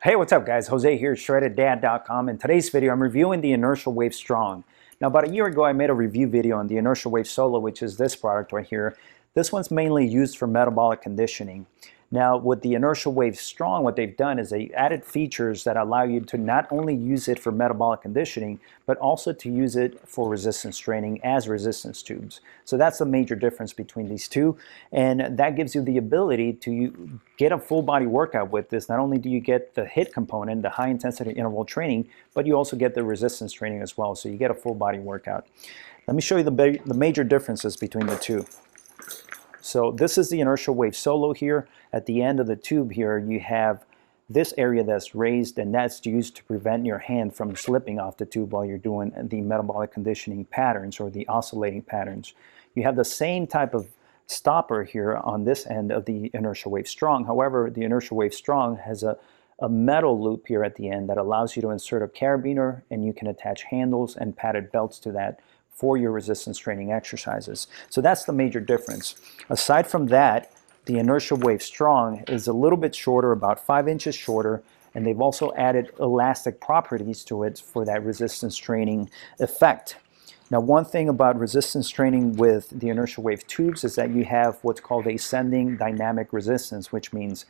Hey, what's up guys? Jose here, shredded.dad.com. In today's video, I'm reviewing the Inertia Wave Strong. Now, about a year ago, I made a review video on the Inertia Wave Solo, which is this product right here. This one's mainly used for metabolic conditioning. Now, with the Inertia Wave Strong, what they've done is they added features that allow you to not only use it for metabolic conditioning, but also to use it for resistance training as resistance tubes. So that's the major difference between these two. And that gives you the ability to get a full body workout with this. Not only do you get the HIIT component, the high intensity interval training, but you also get the resistance training as well. So you get a full body workout. Let me show you the major differences between the two. So this is the Inertia Wave Solo here. At the end of the tube here, you have this area that's raised, and that's used to prevent your hand from slipping off the tube while you're doing the metabolic conditioning patterns or the oscillating patterns. You have the same type of stopper here on this end of the Inertia Wave Strong. However, the Inertia Wave Strong has a metal loop here at the end that allows you to insert a carabiner, and you can attach handles and padded belts to that for your resistance training exercises. So that's the major difference. Aside from that, the Inertia Wave Strong is a little bit shorter, about 5 inches shorter, and they've also added elastic properties to it for that resistance training effect. Now, one thing about resistance training with the Inertia Wave tubes is that you have what's called ascending dynamic resistance, which means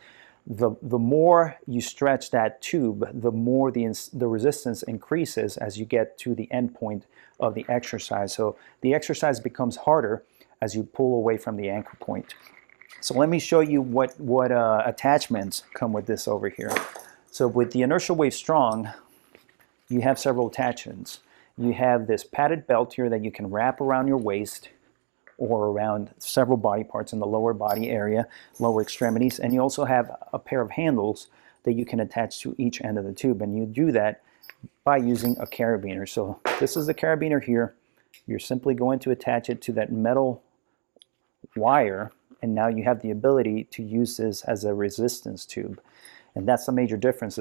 the more you stretch that tube, the more the resistance increases as you get to the end point of the exercise. So the exercise becomes harder as you pull away from the anchor point. So let me show you what attachments come with this over here. So with the Inertia Wave Strong, you have several attachments. You have this padded belt here that you can wrap around your waist or around several body parts in the lower body area, lower extremities, and you also have a pair of handles that you can attach to each end of the tube, and you do that by using a carabiner. So this is the carabiner here. You're simply going to attach it to that metal wire, and now you have the ability to use this as a resistance tube. And that's the major difference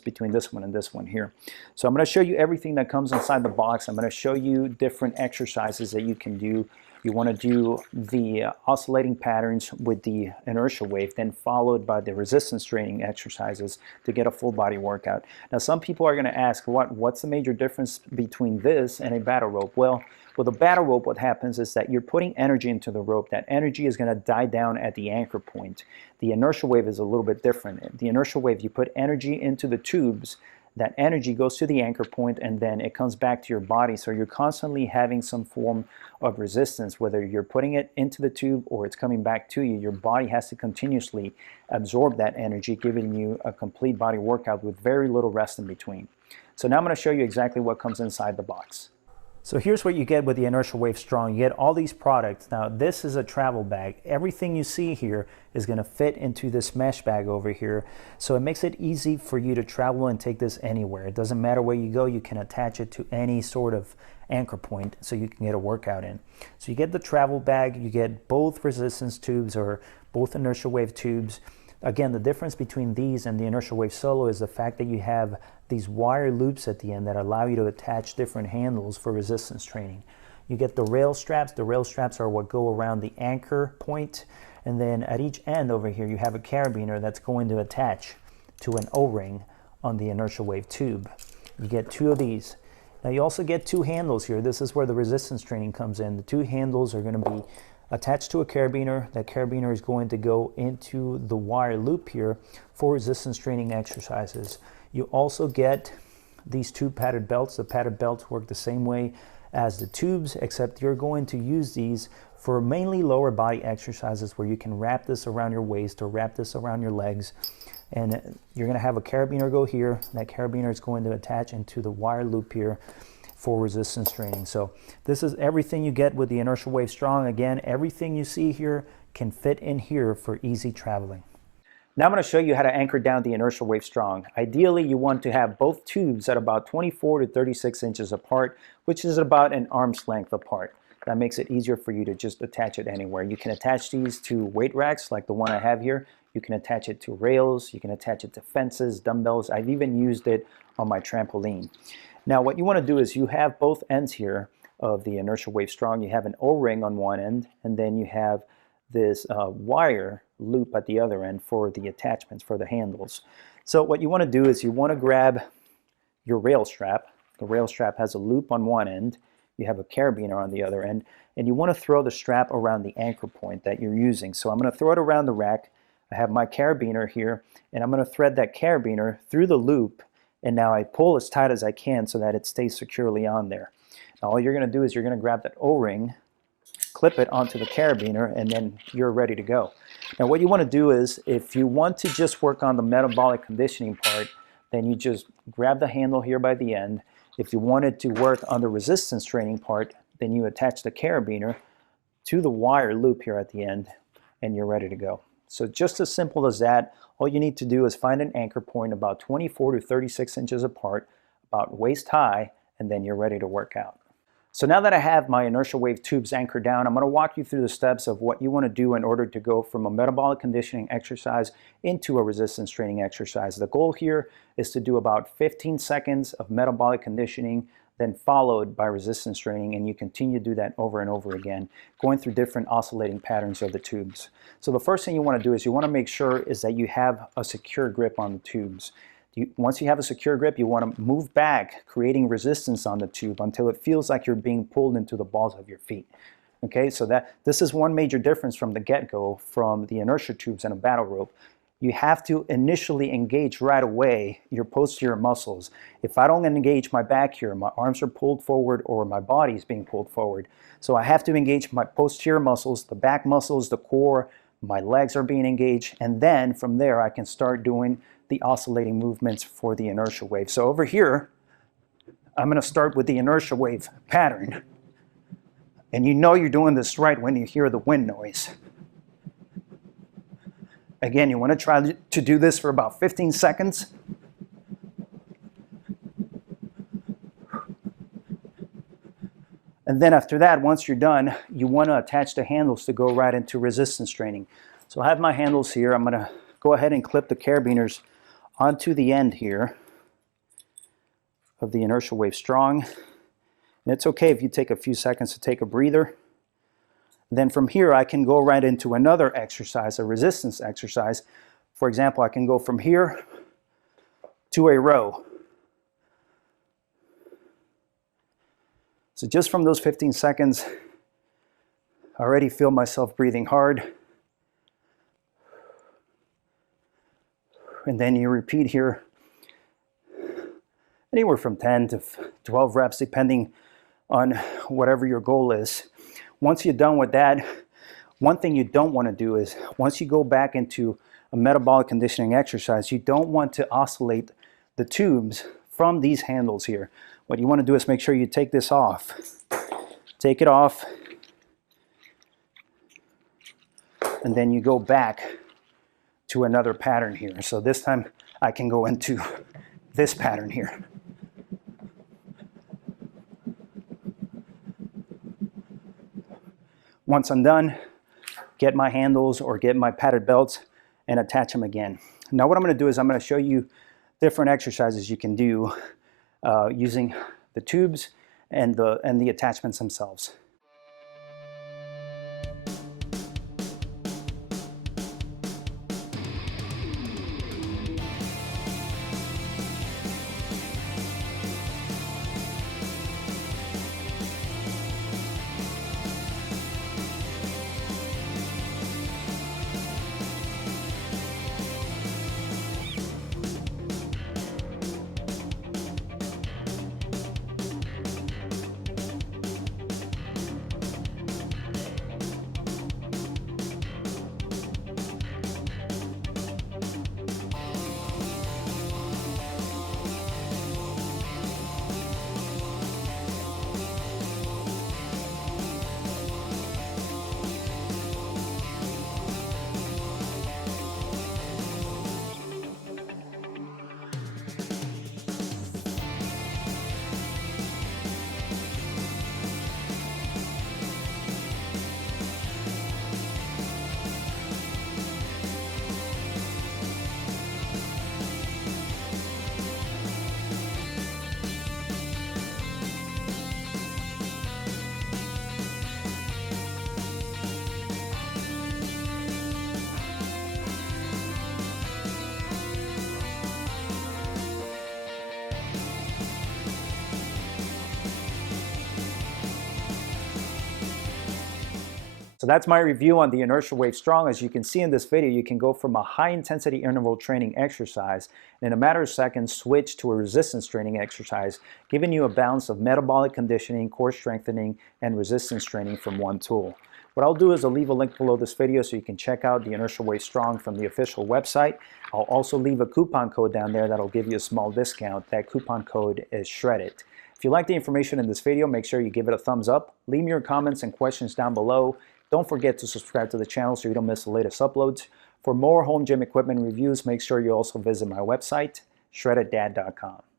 between this one and this one here. So I'm going to show you everything that comes inside the box. I'm going to show you different exercises that you can do. You want to do the oscillating patterns with the inertia wave, then followed by the resistance training exercises to get a full body workout. Now, some people are going to ask, what's the major difference between this and a battle rope? Well, with a battle rope, what happens is that you're putting energy into the rope. That energy is going to die down at the anchor point. The inertia wave is a little bit different. The inertia wave, you put energy into the tubes, that energy goes to the anchor point and then it comes back to your body. So you're constantly having some form of resistance, whether you're putting it into the tube or it's coming back to you. Your body has to continuously absorb that energy, giving you a complete body workout with very little rest in between. So now I'm going to show you exactly what comes inside the box. So here's what you get with the Inertia Wave Strong. You get all these products. Now, this is a travel bag. Everything you see here is going to fit into this mesh bag over here. So it makes it easy for you to travel and take this anywhere. It doesn't matter where you go. You can attach it to any sort of anchor point so you can get a workout in. So you get the travel bag. You get both resistance tubes or both Inertia Wave tubes. Again, the difference between these and the Inertia Wave Solo is the fact that you have these wire loops at the end that allow you to attach different handles for resistance training. You get the rail straps. The rail straps are what go around the anchor point, and then at each end over here you have a carabiner that's going to attach to an O-ring on the Inertia Wave tube. You get two of these. Now you also get two handles here. This is where the resistance training comes in. The two handles are going to be attached to a carabiner. That carabiner is going to go into the wire loop here for resistance training exercises. You also get these two padded belts. The padded belts work the same way as the tubes, except you're going to use these for mainly lower body exercises where you can wrap this around your waist or wrap this around your legs. And you're going to have a carabiner go here. That carabiner is going to attach into the wire loop here for resistance training. So this is everything you get with the Inertia Wave Strong. Again, everything you see here can fit in here for easy traveling. Now I'm going to show you how to anchor down the Inertia Wave Strong. Ideally, you want to have both tubes at about 24 to 36 inches apart, which is about an arm's length apart. That makes it easier for you to just attach it anywhere. You can attach these to weight racks like the one I have here. You can attach it to rails. You can attach it to fences, dumbbells. I've even used it on my trampoline. Now what you want to do is you have both ends here of the Inertia Wave Strong. You have an O-ring on one end, and then you have this wire loop at the other end for the attachments, for the handles. So what you want to do is you want to grab your rail strap. The rail strap has a loop on one end, you have a carabiner on the other end, and you want to throw the strap around the anchor point that you're using. So I'm going to throw it around the rack. I have my carabiner here, and I'm going to thread that carabiner through the loop, and now I pull as tight as I can so that it stays securely on there. Now all you're going to do is you're going to grab that O-ring, clip it onto the carabiner, and then you're ready to go. Now what you want to do is, if you want to just work on the metabolic conditioning part, then you just grab the handle here by the end. If you wanted to work on the resistance training part, then you attach the carabiner to the wire loop here at the end, and you're ready to go. So just as simple as that. All you need to do is find an anchor point about 24 to 36 inches apart, about waist high, and then you're ready to work out. So now that I have my inertia wave tubes anchored down, I'm going to walk you through the steps of what you want to do in order to go from a metabolic conditioning exercise into a resistance training exercise. The goal here is to do about 15 seconds of metabolic conditioning, then followed by resistance training, and you continue to do that over and over again, going through different oscillating patterns of the tubes. So the first thing you want to do is you want to make sure is that you have a secure grip on the tubes. Once you have a secure grip, you want to move back, creating resistance on the tube until it feels like you're being pulled into the balls of your feet. Okay, so this is one major difference from the get-go from the inertia tubes and a battle rope. You have to initially engage right away your posterior muscles. If I don't engage my back here, my arms are pulled forward or my body is being pulled forward. So I have to engage my posterior muscles, the back muscles, the core, my legs are being engaged, and then from there I can start doing the oscillating movements for the inertia wave. So over here, I'm going to start with the inertia wave pattern. And you know you're doing this right when you hear the wind noise. Again, you want to try to do this for about 15 seconds. And then after that, once you're done, you want to attach the handles to go right into resistance training. So I have my handles here. I'm going to go ahead and clip the carabiners onto the end here of the Inertia Wave Strong. And it's okay if you take a few seconds to take a breather. Then from here, I can go right into another exercise, a resistance exercise. For example, I can go from here to a row. So just from those 15 seconds, I already feel myself breathing hard. And then you repeat here anywhere from 10 to 12 reps, depending on whatever your goal is. Once you're done with that, one thing you don't want to do is, once you go back into a metabolic conditioning exercise, you don't want to oscillate the tubes from these handles here. What you want to do is make sure you take this off. Take it off, and then you go back to another pattern here. So this time I can go into this pattern here. Once I'm done, get my handles or get my padded belts and attach them again. Now what I'm going to do is I'm going to show you different exercises you can do using the tubes and the attachments themselves. So that's my review on the Inertia Wave Strong. As you can see in this video, you can go from a high intensity interval training exercise and in a matter of seconds switch to a resistance training exercise, giving you a balance of metabolic conditioning, core strengthening, and resistance training from one tool. What I'll do is I'll leave a link below this video so you can check out the Inertia Wave Strong from the official website. I'll also leave a coupon code down there that'll give you a small discount. That coupon code is SHREDIT. If you like the information in this video, make sure you give it a thumbs up. Leave me your comments and questions down below. Don't forget to subscribe to the channel so you don't miss the latest uploads. For more home gym equipment reviews, make sure you also visit my website, shredditdad.com.